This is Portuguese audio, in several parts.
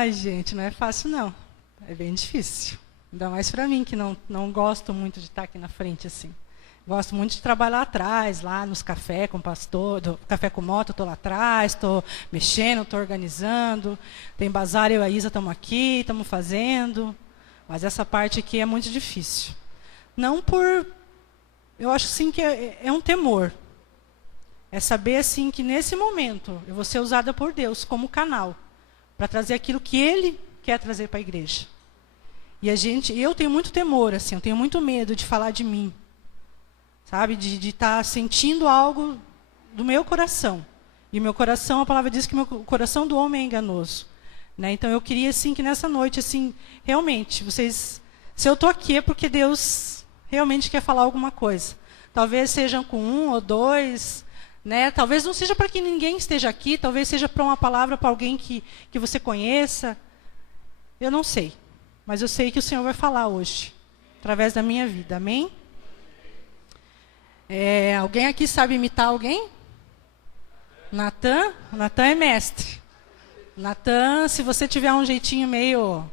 Ai, gente, não é fácil, não. É bem difícil. Ainda mais para mim, que não gosto muito de estar aqui na frente, assim. Gosto muito de trabalhar atrás, lá nos cafés com o pastor, do café com moto, estou lá atrás, estou mexendo, estou organizando. Tem bazar, eu e a Isa estamos aqui, estamos fazendo. Mas essa parte aqui é muito difícil. Não por... Eu acho, sim, que é um temor. É saber, assim, que nesse momento eu vou ser usada por Deus como canal para trazer aquilo que Ele quer trazer para a igreja. E eu tenho muito temor, assim, eu tenho muito medo de falar de mim. Sabe, de estar sentindo algo do meu coração. E meu coração, a palavra diz que o coração do homem é enganoso. Né? Então eu queria, assim, que nessa noite, assim, realmente, se eu estou aqui é porque Deus realmente quer falar alguma coisa. Talvez sejam com um ou dois, né? Talvez não seja para que ninguém esteja aqui, talvez seja para uma palavra para alguém que você conheça. Eu não sei, mas eu sei que o Senhor vai falar hoje, através da minha vida, amém? Alguém aqui sabe imitar alguém? Natan? Natan é mestre. Natan, se você tiver um jeitinho meio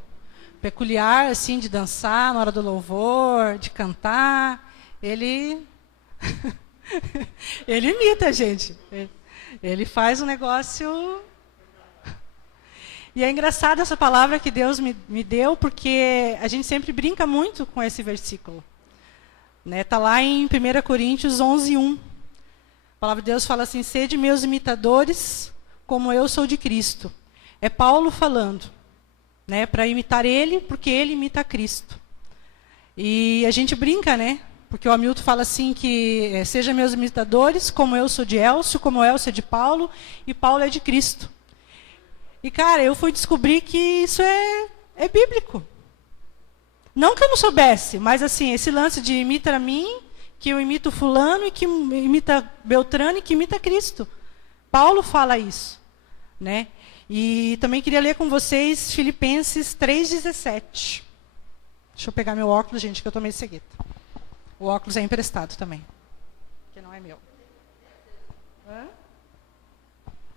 peculiar, assim, de dançar na hora do louvor, de cantar, ele ele imita, gente. Ele faz um negócio... E é engraçado essa palavra que Deus me deu, porque a gente sempre brinca muito com esse versículo. Está lá em 1 Coríntios 11:1. A palavra de Deus fala assim: sede meus imitadores, como eu sou de Cristo. É Paulo falando, né, para imitar ele, porque ele imita Cristo. E a gente brinca, né? Porque o Hamilton fala assim que seja meus imitadores, como eu sou de Elcio, como Elcio é de Paulo, e Paulo é de Cristo. E, cara, eu fui descobrir que isso é bíblico. Não que eu não soubesse, mas assim, esse lance de imita a mim, que eu imito fulano, e que imita Beltrano, e que imita Cristo. Paulo fala isso, né? E também queria ler com vocês Filipenses 3,17. Deixa eu pegar meu óculos, gente, que eu estou meio cegueta. O óculos é emprestado também, que não é meu.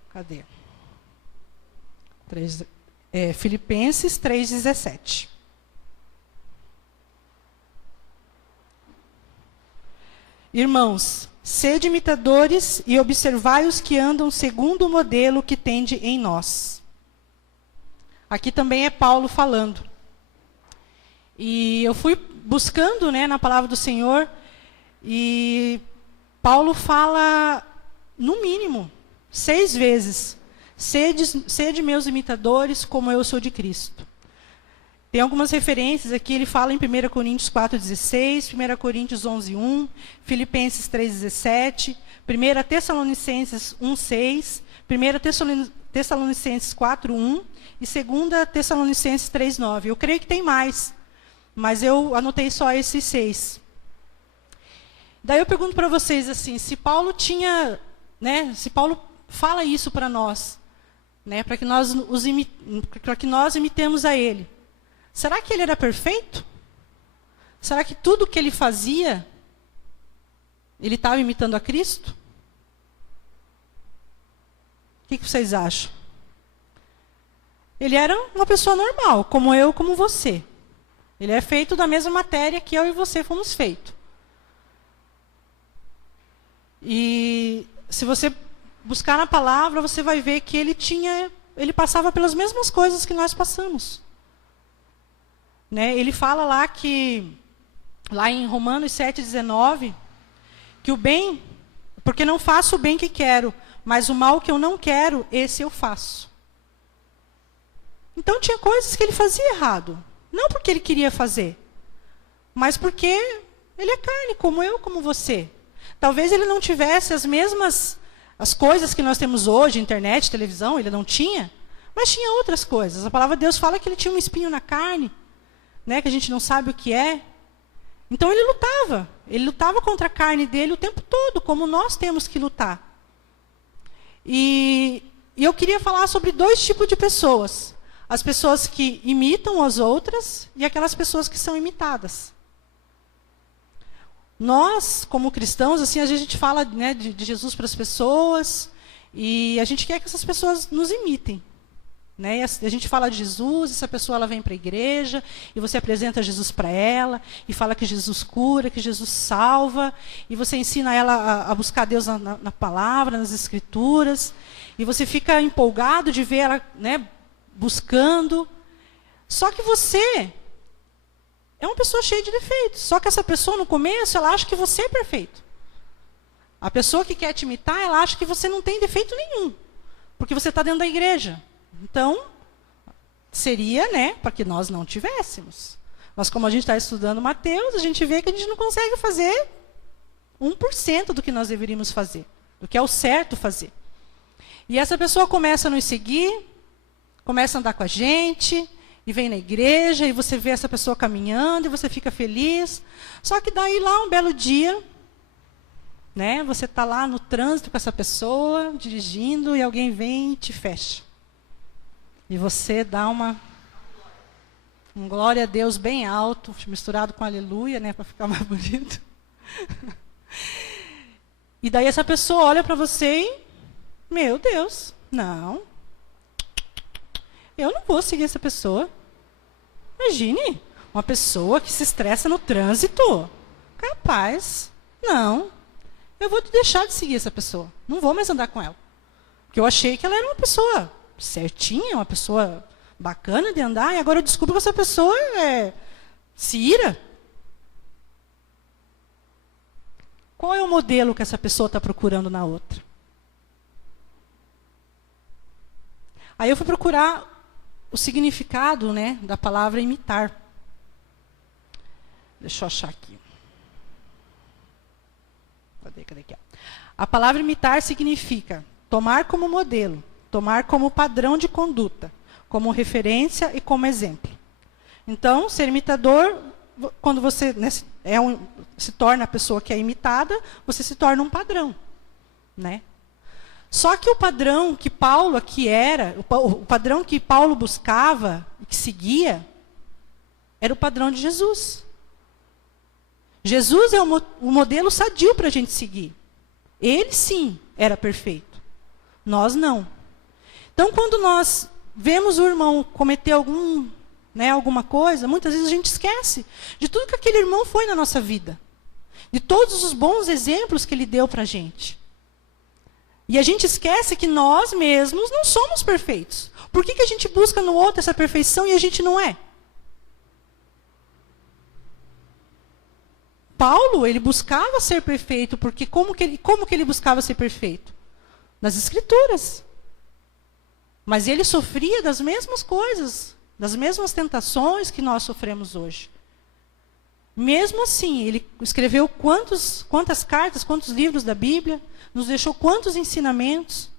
Cadê? Filipenses 3,17. Irmãos, sede imitadores e observai os que andam segundo o modelo que tende em nós. Aqui também é Paulo falando. E eu fui buscando, né, na palavra do Senhor, e Paulo fala, no mínimo, 6 vezes, sede meus imitadores, como eu sou de Cristo. Tem algumas referências aqui, ele fala em 1 Coríntios 4,16, 1 Coríntios 11,1, Filipenses 3,17, 1 Tessalonicenses 1,6, 1 Tessalonicenses 4,1 e 2 Tessalonicenses 3,9. Eu creio que tem mais, mas eu anotei só esses 6. Daí eu pergunto para vocês assim, se Paulo tinha, né, se Paulo fala isso para nós, né, para que nós imitemos a ele, será que ele era perfeito? Será que tudo que ele fazia, ele estava imitando a Cristo? O que vocês acham? Ele era uma pessoa normal, como eu, como você. Ele é feito da mesma matéria que eu e você fomos feitos. E se você buscar na palavra, você vai ver que ele passava pelas mesmas coisas que nós passamos. Né? Ele fala lá em Romanos 7,19, que o bem, porque não faço o bem que quero, mas o mal que eu não quero, esse eu faço. Então tinha coisas que ele fazia errado. Não porque ele queria fazer, mas porque ele é carne, como eu, como você. Talvez ele não tivesse as coisas que nós temos hoje, internet, televisão, ele não tinha, mas tinha outras coisas. A palavra de Deus fala que ele tinha um espinho na carne, né, que a gente não sabe o que é. Então ele lutava contra a carne dele o tempo todo, como nós temos que lutar. E eu queria falar sobre 2 tipos de pessoas. As pessoas que imitam as outras e aquelas pessoas que são imitadas. Nós, como cristãos, assim, a gente fala, né, de Jesus para as pessoas, e a gente quer que essas pessoas nos imitem. Né? E a gente fala de Jesus, essa pessoa ela vem para a igreja, e você apresenta Jesus para ela, e fala que Jesus cura, que Jesus salva, e você ensina ela a buscar Deus na palavra, nas escrituras, e você fica empolgado de ver ela, né, buscando. Só que você é uma pessoa cheia de defeitos. Só que essa pessoa, no começo, ela acha que você é perfeito. A pessoa que quer te imitar, ela acha que você não tem defeito nenhum, porque você está dentro da igreja. Então, seria, né, para que nós não tivéssemos. Mas como a gente está estudando Mateus, a gente vê que a gente não consegue fazer 1% do que nós deveríamos fazer, do que é o certo fazer. E essa pessoa começa a nos seguir, começa a andar com a gente, e vem na igreja, e você vê essa pessoa caminhando, e você fica feliz. Só que daí lá, um belo dia, né, você está lá no trânsito com essa pessoa, dirigindo, e alguém vem e te fecha. E você dá um glória a Deus bem alto, misturado com aleluia, né, para ficar mais bonito. E daí essa pessoa olha para você e, meu Deus, não. Eu não vou seguir essa pessoa. Imagine, uma pessoa que se estressa no trânsito. Capaz. Não. Eu vou deixar de seguir essa pessoa. Não vou mais andar com ela. Porque eu achei que ela era uma pessoa certinha, uma pessoa bacana de andar, e agora eu descubro que essa pessoa se ira. Qual é o modelo que essa pessoa está procurando na outra? Aí eu fui procurar o significado, né, da palavra imitar. Deixa eu achar aqui. Cadê aqui? A palavra imitar significa tomar como modelo, tomar como padrão de conduta, como referência e como exemplo. Então, ser imitador, quando você, né, se torna a pessoa que é imitada, você se torna um padrão, né? Só que o padrão que Paulo aqui era, o padrão que Paulo buscava e que seguia, era o padrão de Jesus. Jesus é o modelo sadio para a gente seguir. Ele sim era perfeito. Nós não. Então, quando nós vemos o irmão cometer alguma coisa, muitas vezes a gente esquece de tudo que aquele irmão foi na nossa vida. De todos os bons exemplos que ele deu para a gente. E a gente esquece que nós mesmos não somos perfeitos. Por que a gente busca no outro essa perfeição e a gente não é? Paulo, ele buscava ser perfeito, porque como que ele buscava ser perfeito? Nas Escrituras. Mas ele sofria das mesmas coisas, das mesmas tentações que nós sofremos hoje. Mesmo assim, ele escreveu quantas cartas, quantos livros da Bíblia, nos deixou quantos ensinamentos.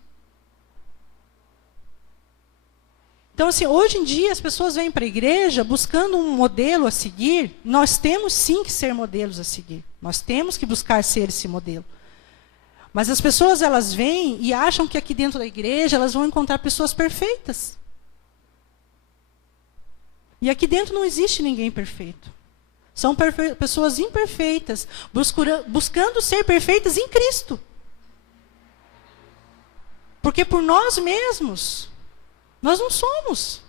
Então, assim, hoje em dia as pessoas vêm para a igreja buscando um modelo a seguir. Nós temos sim que ser modelos a seguir. Nós temos que buscar ser esse modelo. Mas as pessoas, elas vêm e acham que aqui dentro da igreja elas vão encontrar pessoas perfeitas. E aqui dentro não existe ninguém perfeito. São pessoas imperfeitas, buscando ser perfeitas em Cristo. Porque por nós mesmos, nós não somos.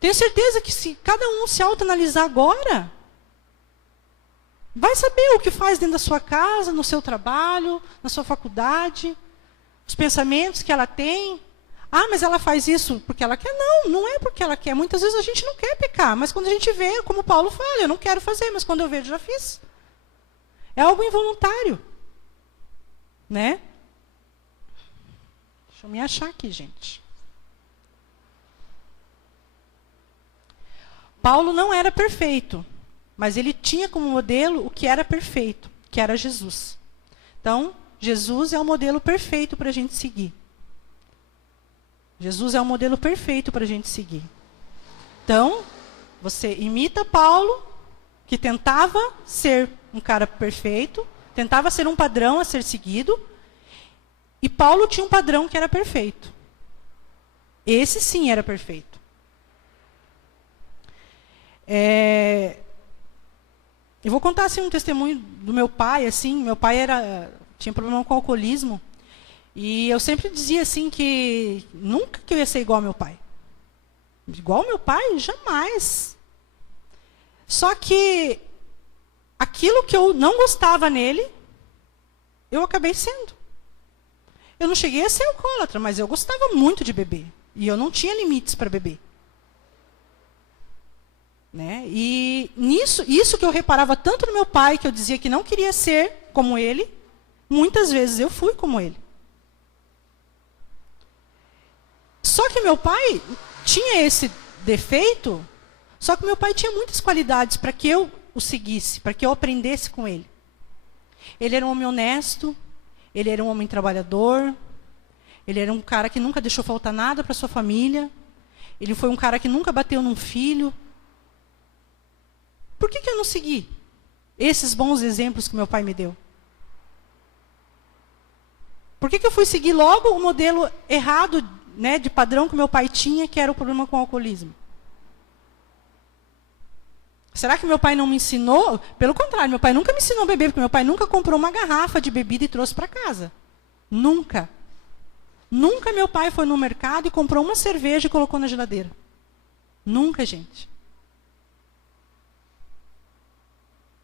Tenho certeza que se cada um se autoanalisar agora, vai saber o que faz dentro da sua casa, no seu trabalho, na sua faculdade, os pensamentos que ela tem. Ah, mas ela faz isso porque ela quer? Não, não é porque ela quer. Muitas vezes a gente não quer pecar, mas quando a gente vê, como Paulo fala, eu não quero fazer, mas quando eu vejo, já fiz. É algo involuntário. Né? Deixa eu me achar aqui, gente. Paulo não era perfeito, mas ele tinha como modelo o que era perfeito, que era Jesus. Então, Jesus é o modelo perfeito para a gente seguir. Jesus é o modelo perfeito para a gente seguir. Então, você imita Paulo, que tentava ser um cara perfeito, tentava ser um padrão a ser seguido, e Paulo tinha um padrão que era perfeito. Esse sim era perfeito. Eu vou contar assim, um testemunho do meu pai. Assim, meu pai tinha problema com alcoolismo. E eu sempre dizia assim que nunca que eu ia ser igual ao meu pai. Igual ao meu pai? Jamais. Só que aquilo que eu não gostava nele, eu acabei sendo. Eu não cheguei a ser alcoólatra, mas eu gostava muito de beber. E eu não tinha limites para beber. Né? E isso que eu reparava tanto no meu pai, que eu dizia que não queria ser como ele, muitas vezes eu fui como ele. Só que meu pai tinha esse defeito, só que meu pai tinha muitas qualidades para que eu o seguisse, para que eu aprendesse com ele. Ele era um homem honesto, ele era um homem trabalhador, ele era um cara que nunca deixou faltar nada para sua família, ele foi um cara que nunca bateu num filho. Por que eu não segui esses bons exemplos que meu pai me deu? Por que eu fui seguir logo o modelo errado, né, de padrão que meu pai tinha, que era o problema com o alcoolismo? Será que meu pai não me ensinou? Pelo contrário, meu pai nunca me ensinou a beber, porque meu pai nunca comprou uma garrafa de bebida e trouxe para casa. Nunca. Nunca meu pai foi no mercado e comprou uma cerveja e colocou na geladeira. Nunca, gente.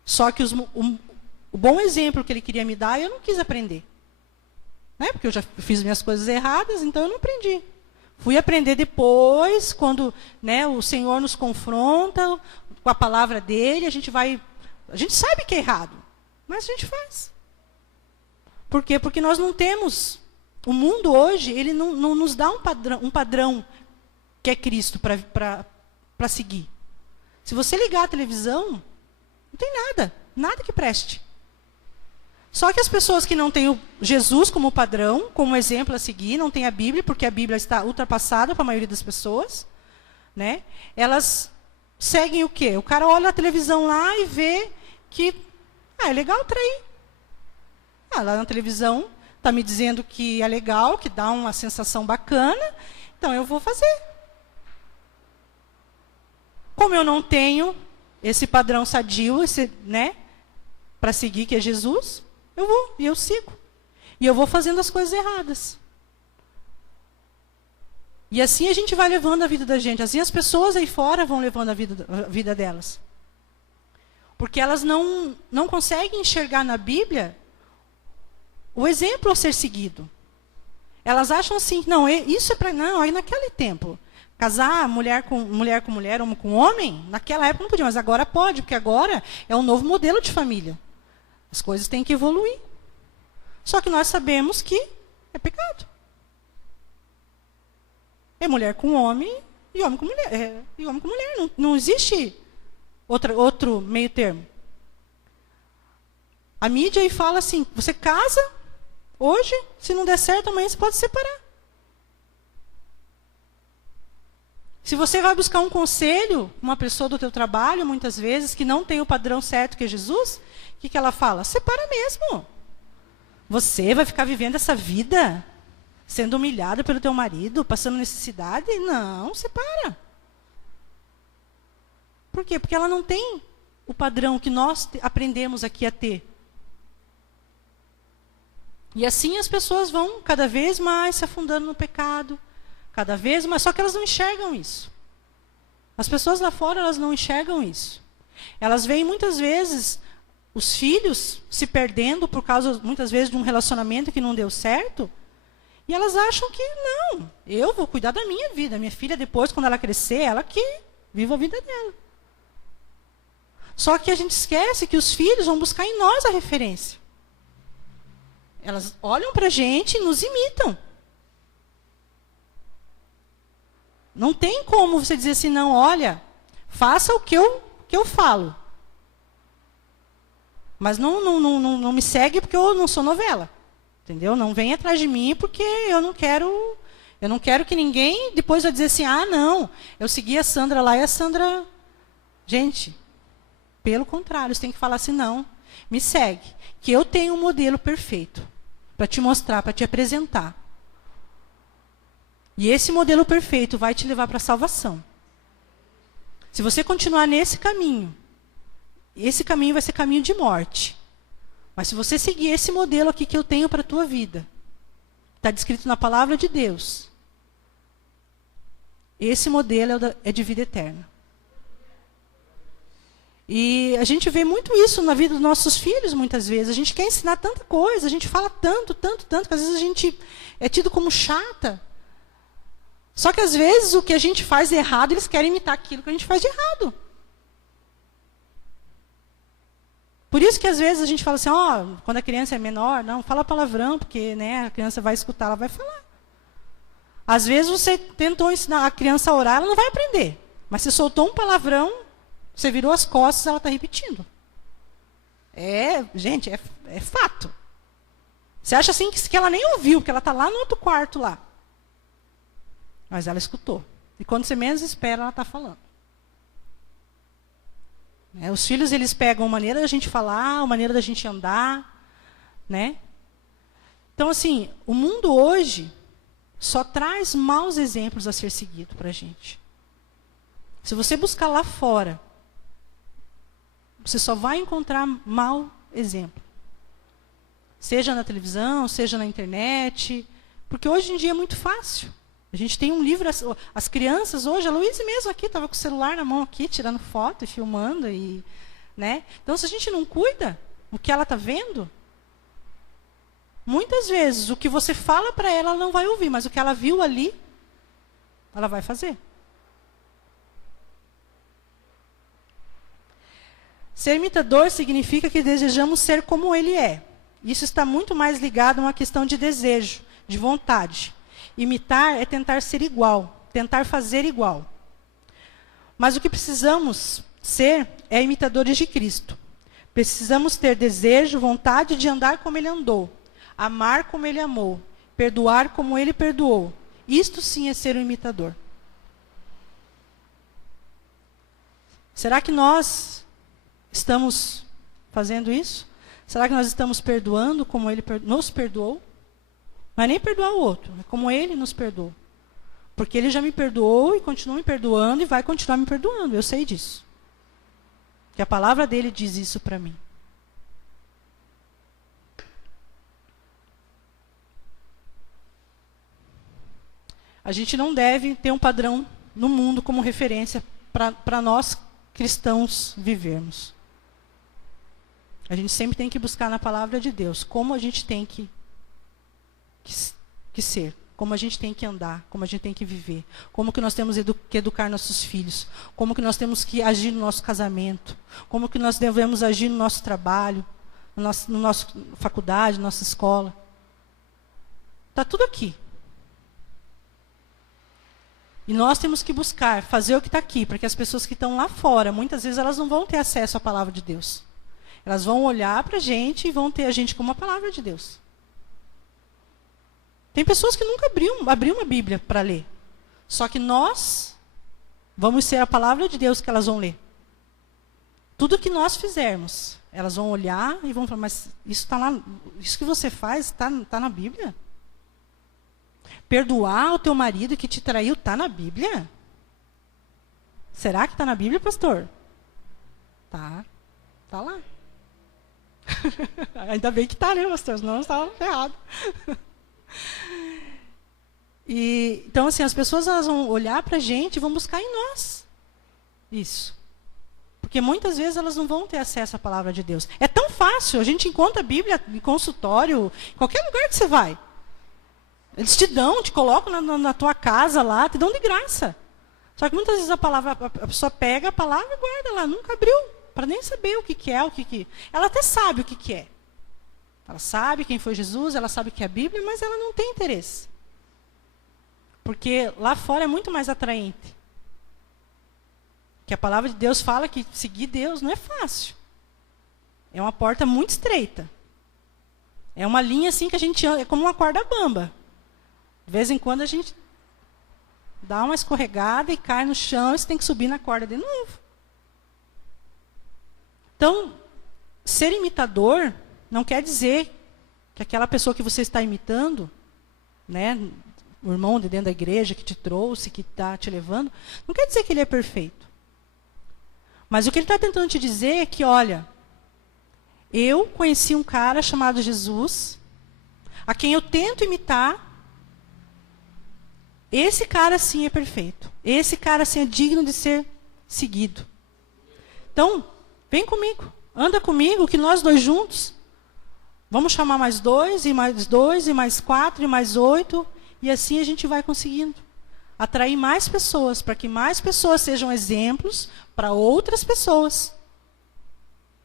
Só que o bom exemplo que ele queria me dar, eu não quis aprender. Né? Porque eu já fiz minhas coisas erradas, então eu não aprendi. Fui aprender depois, quando, né, o Senhor nos confronta com a palavra dele, a gente sabe que é errado, mas a gente faz. Por quê? Porque nós não temos... O mundo hoje, ele não nos dá um padrão que é Cristo para seguir. Se você ligar a televisão, não tem nada que preste. Só que as pessoas que não têm o Jesus como padrão, como exemplo a seguir, não têm a Bíblia, porque a Bíblia está ultrapassada para a maioria das pessoas, né? Elas seguem o quê? O cara olha a televisão lá e vê que é legal trair. Lá na televisão está me dizendo que é legal, que dá uma sensação bacana, então eu vou fazer. Como eu não tenho esse padrão sadio, né, para seguir, que é Jesus, eu vou e eu sigo. E eu vou fazendo as coisas erradas. E assim a gente vai levando a vida da gente. Assim as pessoas aí fora vão levando a vida delas. Porque elas não conseguem enxergar na Bíblia o exemplo a ser seguido. Elas acham assim, não, isso é para... Não, aí naquele tempo, casar mulher com mulher, homem com homem, naquela época não podia, mas agora pode, porque agora é um novo modelo de família. As coisas têm que evoluir. Só que nós sabemos que é pecado. É mulher com homem e homem com mulher. E homem com mulher. Não existe outro meio termo. A mídia aí fala assim, você casa hoje, se não der certo, amanhã você pode se separar. Se você vai buscar um conselho, uma pessoa do teu trabalho, muitas vezes, que não tem o padrão certo que é Jesus, o que ela fala? Separa mesmo. Você vai ficar vivendo essa vida, sendo humilhada pelo teu marido, passando necessidade? Não, separa. Por quê? Porque ela não tem o padrão que nós aprendemos aqui a ter. E assim as pessoas vão cada vez mais se afundando no pecado, cada vez mais, só que elas não enxergam isso. As pessoas lá fora, elas não enxergam isso. Elas veem muitas vezes os filhos se perdendo por causa, muitas vezes, de um relacionamento que não deu certo, e elas acham que, não, eu vou cuidar da minha vida. Minha filha, depois, quando ela crescer, ela que viva a vida dela. Só que a gente esquece que os filhos vão buscar em nós a referência. Elas olham para a gente e nos imitam. Não tem como você dizer assim, não, olha, faça o que eu falo. Mas não me segue porque eu não sou novela. Entendeu? Não vem atrás de mim porque eu não quero que ninguém depois vai dizer assim, não, eu segui a Sandra lá e a Sandra... Gente, pelo contrário, você tem que falar assim, não, me segue, que eu tenho um modelo perfeito para te mostrar, para te apresentar. E esse modelo perfeito vai te levar para a salvação. Se você continuar nesse caminho, esse caminho vai ser caminho de morte. Mas se você seguir esse modelo aqui que eu tenho para a tua vida, está descrito na palavra de Deus. Esse modelo é de vida eterna. E a gente vê muito isso na vida dos nossos filhos, muitas vezes. A gente quer ensinar tanta coisa, a gente fala tanto, que às vezes a gente é tido como chata. Só que às vezes o que a gente faz de errado, eles querem imitar aquilo que a gente faz de errado. Por isso que às vezes a gente fala assim, quando a criança é menor, não, fala palavrão, porque a criança vai escutar, ela vai falar. Às vezes você tentou ensinar a criança a orar, ela não vai aprender. Mas você soltou um palavrão, você virou as costas, ela está repetindo. Gente, é fato. Você acha assim que ela nem ouviu, porque ela está lá no outro quarto lá. Mas ela escutou. E quando você menos espera, ela está falando. Os filhos, eles pegam a maneira da gente falar, a maneira da gente andar. Então, assim, o mundo hoje só traz maus exemplos a ser seguido para a gente. Se você buscar lá fora, você só vai encontrar mau exemplo. Seja na televisão, seja na internet. Porque hoje em dia é muito fácil. A gente tem um livro, as crianças hoje, a Luísa mesmo aqui, estava com o celular na mão aqui, tirando foto e filmando. Então, se a gente não cuida o que ela está vendo, muitas vezes o que você fala para ela, ela não vai ouvir, mas o que ela viu ali, ela vai fazer. Ser imitador significa que desejamos ser como ele é. Isso está muito mais ligado a uma questão de desejo, de vontade. Imitar é tentar ser igual, tentar fazer igual. Mas o que precisamos ser é imitadores de Cristo. Precisamos ter desejo, vontade de andar como ele andou, amar como ele amou, perdoar como ele perdoou. Isto sim é ser um imitador. Será que nós estamos fazendo isso? Será que nós estamos perdoando como ele nos perdoou? Não é nem perdoar o outro, é como ele nos perdoou. Porque ele já me perdoou e continua me perdoando e vai continuar me perdoando. Eu sei disso. Que a palavra dele diz isso para mim. A gente não deve ter um padrão no mundo como referência para nós cristãos vivermos. A gente sempre tem que buscar na palavra de Deus como a gente tem que ser, como a gente tem que andar, como a gente tem que viver, como que nós temos que educar nossos filhos, como que nós temos que agir no nosso casamento, como que nós devemos agir no nosso trabalho, na nossa faculdade, na nossa escola. Está tudo aqui. E nós temos que buscar fazer o que está aqui, porque as pessoas que estão lá fora, muitas vezes elas não vão ter acesso à palavra de Deus. Elas vão olhar para a gente e vão ter a gente como a palavra de Deus. Tem pessoas que nunca abriu uma Bíblia para ler. Só que nós vamos ser a palavra de Deus que elas vão ler. Tudo que nós fizermos, elas vão olhar e vão falar, mas isso está lá, isso que você faz está na Bíblia? Perdoar o teu marido que te traiu está na Bíblia? Será que está na Bíblia, pastor? Tá lá. Ainda bem que está, né, pastor? Senão nós estávamos ferrados. Então, assim, as pessoas elas vão olhar para a gente e vão buscar em nós isso. Porque muitas vezes elas não vão ter acesso à palavra de Deus. É tão fácil, a gente encontra a Bíblia em consultório, em qualquer lugar que você vai. Eles te colocam na tua casa lá, te dão de graça. Só que muitas vezes a pessoa pega a palavra e guarda lá, nunca abriu, para nem saber o que é, Ela até sabe o que é. Ela sabe quem foi Jesus, ela sabe o que é a Bíblia, mas ela não tem interesse. Porque lá fora é muito mais atraente. Que a palavra de Deus fala que seguir Deus não é fácil. É uma porta muito estreita. É uma linha assim que a gente anda, é como uma corda bamba. De vez em quando a gente dá uma escorregada e cai no chão e você tem que subir na corda de novo. Então, ser imitador não quer dizer que aquela pessoa que você está imitando, o irmão de dentro da igreja que te trouxe, que está te levando, não quer dizer que ele é perfeito. Mas o que ele está tentando te dizer é que, olha, eu conheci um cara chamado Jesus, a quem eu tento imitar, esse cara sim é perfeito. Esse cara sim é digno de ser seguido. Então, vem comigo. Anda comigo, que nós dois juntos. Vamos chamar mais 2, e mais 2, e mais 4, e mais 8. E assim a gente vai conseguindo atrair mais pessoas, para que mais pessoas sejam exemplos para outras pessoas.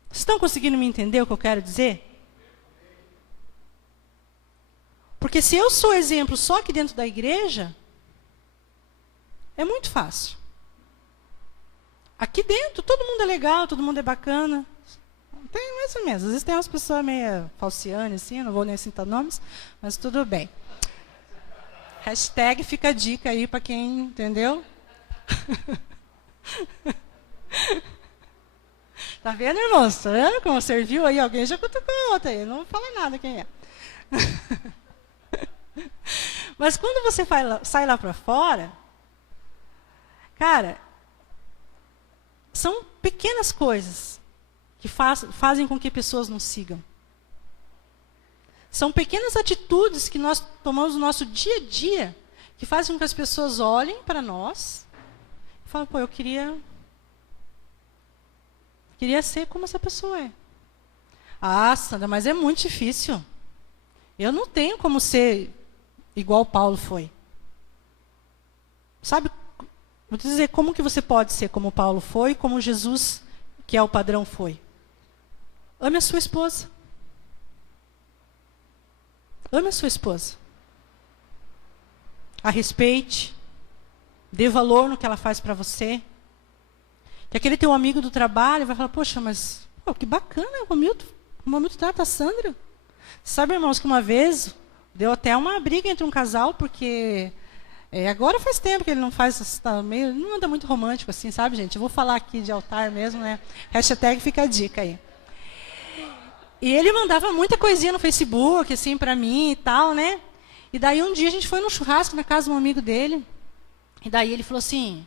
Vocês estão conseguindo me entender o que eu quero dizer? Porque se eu sou exemplo só aqui dentro da igreja, é muito fácil. Aqui dentro, todo mundo é legal, todo mundo é bacana. Tem mais ou menos. Às vezes tem umas pessoas meio falciane, assim, não vou nem citar nomes, mas tudo bem. Hashtag fica a dica aí para quem entendeu. Tá vendo, irmãos? Tá vendo como serviu aí? Alguém já cutucou outra aí. Não fala nada quem é. Mas quando você sai lá para fora, cara, são pequenas coisas que fazem com que pessoas nos sigam. São pequenas atitudes que nós tomamos no nosso dia a dia, que fazem com que as pessoas olhem para nós e falem, pô, eu queria ser como essa pessoa é. Ah, Sandra, mas é muito difícil. Eu não tenho como ser igual Paulo foi. Sabe, vou te dizer como que você pode ser como Paulo foi, como Jesus, que é o padrão, foi. Ame a sua esposa. Ame a sua esposa. A respeite. Dê valor no que ela faz para você. Que aquele teu amigo do trabalho vai falar, poxa, mas que bacana, o Hamilton trata a Sandra. Sabe, irmãos, que uma vez deu até uma briga entre um casal, porque agora faz tempo que ele não faz, não anda muito romântico assim, sabe, gente? Eu vou falar aqui de altar mesmo, né? Hashtag fica a dica aí. E ele mandava muita coisinha no Facebook, assim, pra mim e tal, né? E daí um dia a gente foi num churrasco na casa de um amigo dele. E daí ele falou assim,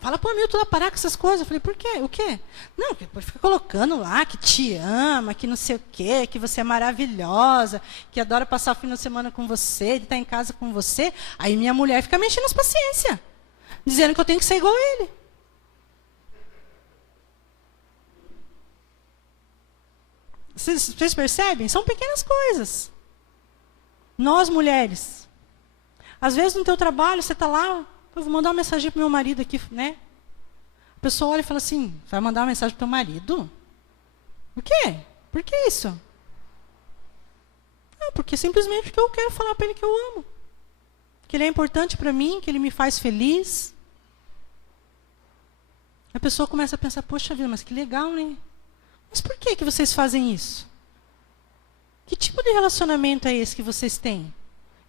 fala pro Hamilton lá parar com essas coisas. Eu falei, por quê? O quê? Não, porque fica colocando lá que te ama, que não sei o quê, que você é maravilhosa, que adora passar o fim de semana com você, de estar em casa com você. Aí minha mulher fica me enchendo as paciência, dizendo que eu tenho que ser igual a ele. Vocês percebem? São pequenas coisas. Nós, mulheres. Às vezes, no teu trabalho, você está lá, eu vou mandar uma mensagem para o meu marido aqui, né? A pessoa olha e fala assim, vai mandar uma mensagem para o teu marido? Por quê? Por que isso? Não, porque simplesmente porque eu quero falar para ele que eu amo. Que ele é importante para mim, que ele me faz feliz. A pessoa começa a pensar, poxa vida, mas que legal, né? Mas por que vocês fazem isso? Que tipo de relacionamento é esse que vocês têm?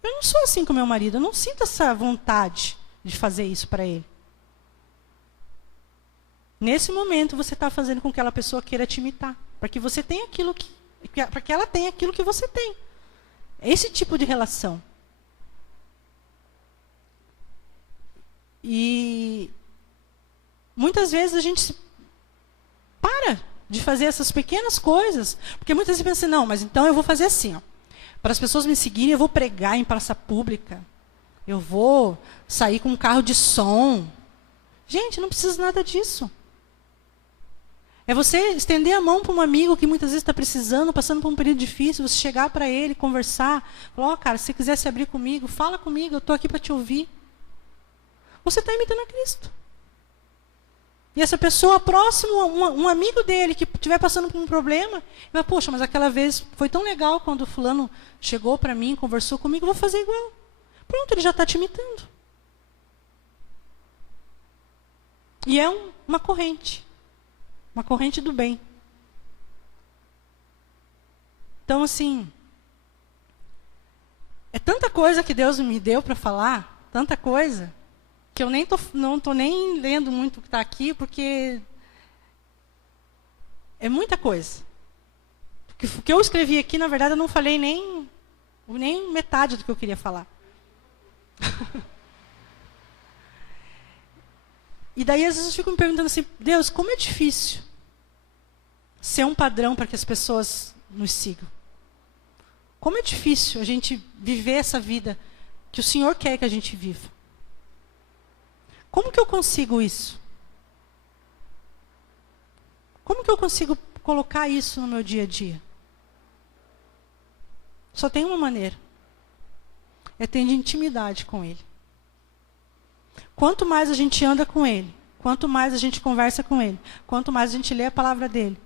Eu não sou assim com meu marido, eu não sinto essa vontade de fazer isso para ele. Nesse momento, você está fazendo com que aquela pessoa queira te imitar, para que você tenha para que ela tenha aquilo que você tem. Esse tipo de relação. E muitas vezes a gente para de fazer essas pequenas coisas, porque muitas vezes pensa assim, não, mas então eu vou fazer assim, ó, para as pessoas me seguirem, eu vou pregar em praça pública, eu vou sair com um carro de som. Gente, não precisa nada disso. É você estender a mão para um amigo que muitas vezes está precisando, passando por um período difícil, você chegar para ele, conversar, falar, cara, se você quiser se abrir comigo, fala comigo, eu estou aqui para te ouvir. Você está imitando a Cristo. E essa pessoa próxima, um amigo dele que estiver passando por um problema, vai, poxa, mas aquela vez foi tão legal quando o fulano chegou para mim, conversou comigo, eu vou fazer igual. Pronto, ele já está te imitando. E é uma corrente do bem. Então, assim, é tanta coisa que Deus me deu para falar, tanta coisa, que eu não estou nem lendo muito o que está aqui, porque é muita coisa. O que eu escrevi aqui, na verdade, eu não falei nem metade do que eu queria falar. E daí, às vezes, eu fico me perguntando assim, Deus, como é difícil ser um padrão para que as pessoas nos sigam. Como é difícil a gente viver essa vida que o Senhor quer que a gente viva. Como que eu consigo isso? Como que eu consigo colocar isso no meu dia a dia? Só tem uma maneira. É tendo intimidade com Ele. Quanto mais a gente anda com Ele, quanto mais a gente conversa com Ele, quanto mais a gente lê a palavra dEle,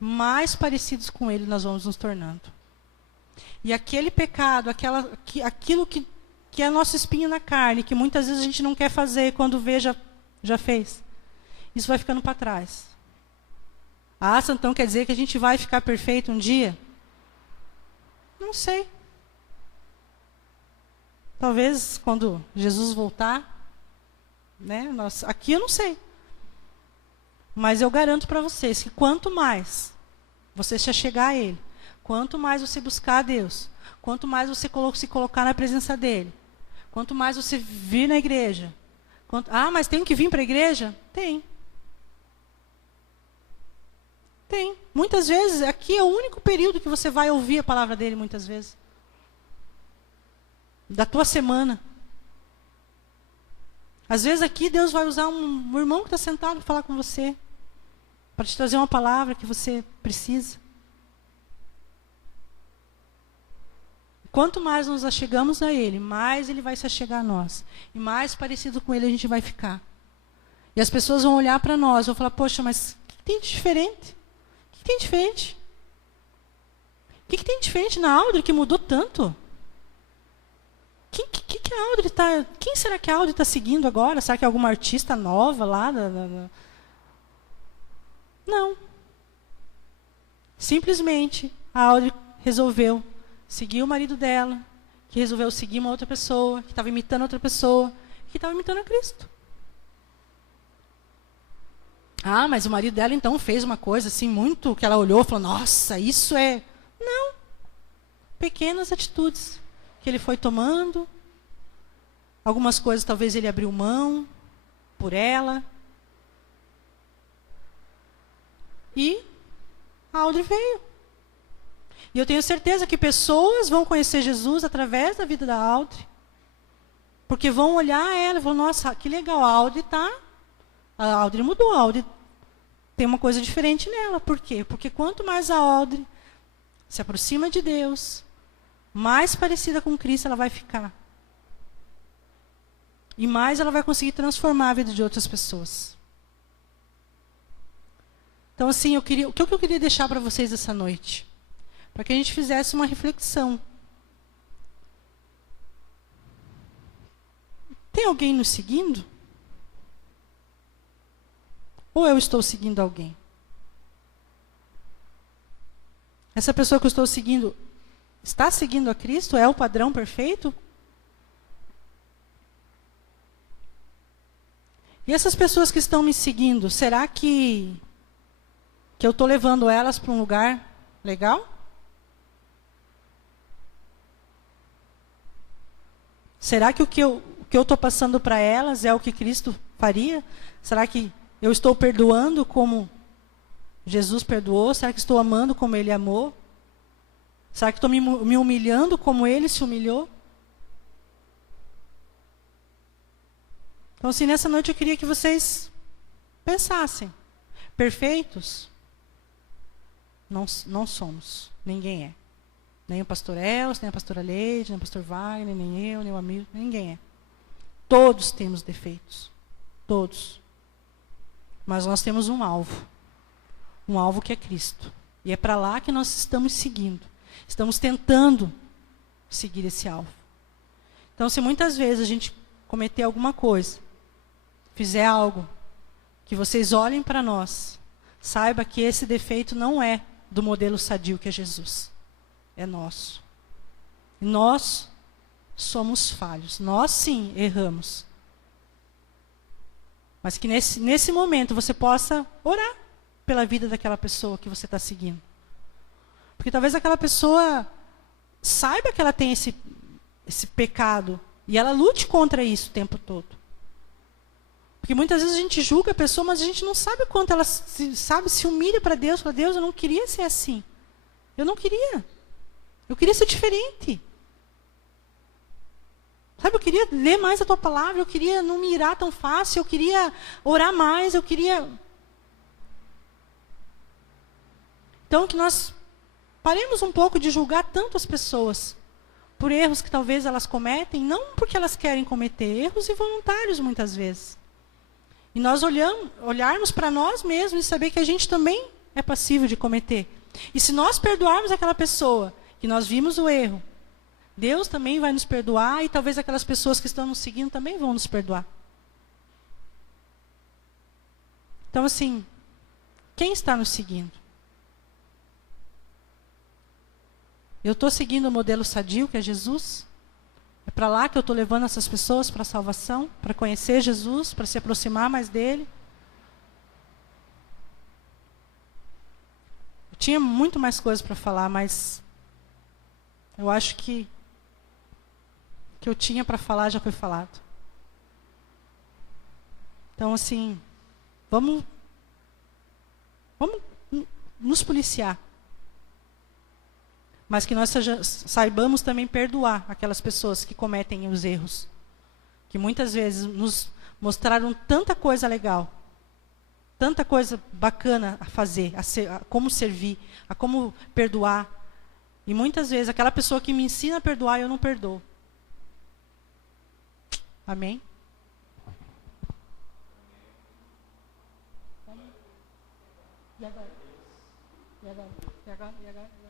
mais parecidos com Ele nós vamos nos tornando. E aquele pecado, aquilo que é nosso espinho na carne, que muitas vezes a gente não quer fazer, quando vê, já fez, isso vai ficando para trás. Ah, então quer dizer que a gente vai ficar perfeito um dia? Não sei. Talvez quando Jesus voltar, né? Aqui eu não sei. Mas eu garanto para vocês que quanto mais você se achegar a Ele, quanto mais você buscar a Deus, quanto mais você se colocar na presença dEle, quanto mais você vir na igreja. Mas tem que vir para a igreja? Tem. Tem. Muitas vezes, aqui é o único período que você vai ouvir a palavra dele, muitas vezes. Da tua semana. Às vezes aqui Deus vai usar um irmão que está sentado para falar com você, para te trazer uma palavra que você precisa. Quanto mais nos achegamos a Ele, mais Ele vai se achegar a nós. E mais parecido com Ele a gente vai ficar. E as pessoas vão olhar para nós e vão falar, poxa, mas o que tem de diferente? O que tem diferente? O que tem diferente na Audrey que mudou tanto? Que a Audrey está... Quem será que a Audrey está seguindo agora? Será que é alguma artista nova lá? Não. Simplesmente a Audrey resolveu seguir o marido dela, que resolveu seguir uma outra pessoa, que estava imitando outra pessoa, que estava imitando a Cristo. Mas o marido dela então fez uma coisa assim muito, que ela olhou e falou, nossa, isso é... Não. Pequenas atitudes que ele foi tomando. Algumas coisas talvez ele abriu mão por ela. E a Audrey veio. E eu tenho certeza que pessoas vão conhecer Jesus através da vida da Audrey. Porque vão olhar ela e vão, nossa, que legal, a Audrey mudou, a Audrey tem uma coisa diferente nela. Por quê? Porque quanto mais a Audrey se aproxima de Deus, mais parecida com Cristo ela vai ficar. E mais ela vai conseguir transformar a vida de outras pessoas. Então, assim, o que eu queria deixar para vocês essa noite? Para que a gente fizesse uma reflexão. Tem alguém nos seguindo? Ou eu estou seguindo alguém? Essa pessoa que eu estou seguindo está seguindo a Cristo? É o padrão perfeito? E essas pessoas que estão me seguindo, será que eu estou levando elas para um lugar legal? Será que o que eu estou passando para elas é o que Cristo faria? Será que eu estou perdoando como Jesus perdoou? Será que estou amando como Ele amou? Será que estou me humilhando como Ele se humilhou? Então, assim, nessa noite eu queria que vocês pensassem. Perfeitos? Não somos. Ninguém é. Nem o pastor Elos, nem a pastora Leide, nem o pastor Wagner, nem eu, nem o amigo. Ninguém é. Todos temos defeitos. Todos. Mas nós temos um alvo. Um alvo que é Cristo. E é para lá que nós estamos seguindo. Estamos tentando seguir esse alvo. Então, se muitas vezes a gente cometer alguma coisa, fizer algo, que vocês olhem para nós, saiba que esse defeito não é do modelo sadio que é Jesus. É nosso. Nós somos falhos. Nós, sim, erramos. Mas que nesse momento você possa orar pela vida daquela pessoa que você está seguindo. Porque talvez aquela pessoa saiba que ela tem esse pecado e ela lute contra isso o tempo todo. Porque muitas vezes a gente julga a pessoa, mas a gente não sabe o quanto ela se humilha para Deus. Fala, Deus, eu não queria ser assim. Eu não queria. Eu queria ser diferente. Sabe, eu queria ler mais a tua palavra, eu queria não me irar tão fácil, eu queria orar mais, eu queria... Então, que nós paremos um pouco de julgar tanto as pessoas por erros que talvez elas cometem, não porque elas querem cometer, erros involuntários muitas vezes. E nós olharmos para nós mesmos e saber que a gente também é passível de cometer. E se nós perdoarmos aquela pessoa, que nós vimos o erro, Deus também vai nos perdoar e talvez aquelas pessoas que estão nos seguindo também vão nos perdoar. Então, assim, quem está nos seguindo? Eu estou seguindo o modelo sadio, que é Jesus? É para lá que eu estou levando essas pessoas para a salvação, para conhecer Jesus, para se aproximar mais dele? Eu tinha muito mais coisas para falar, mas eu acho que o que eu tinha para falar já foi falado. Então, assim, vamos nos policiar. Mas que nós saibamos também perdoar aquelas pessoas que cometem os erros. Que muitas vezes nos mostraram tanta coisa legal, tanta coisa bacana a fazer, a como servir, a como perdoar. E muitas vezes aquela pessoa que me ensina a perdoar, eu não perdoo. Amém? E agora? E agora? E agora? E agora?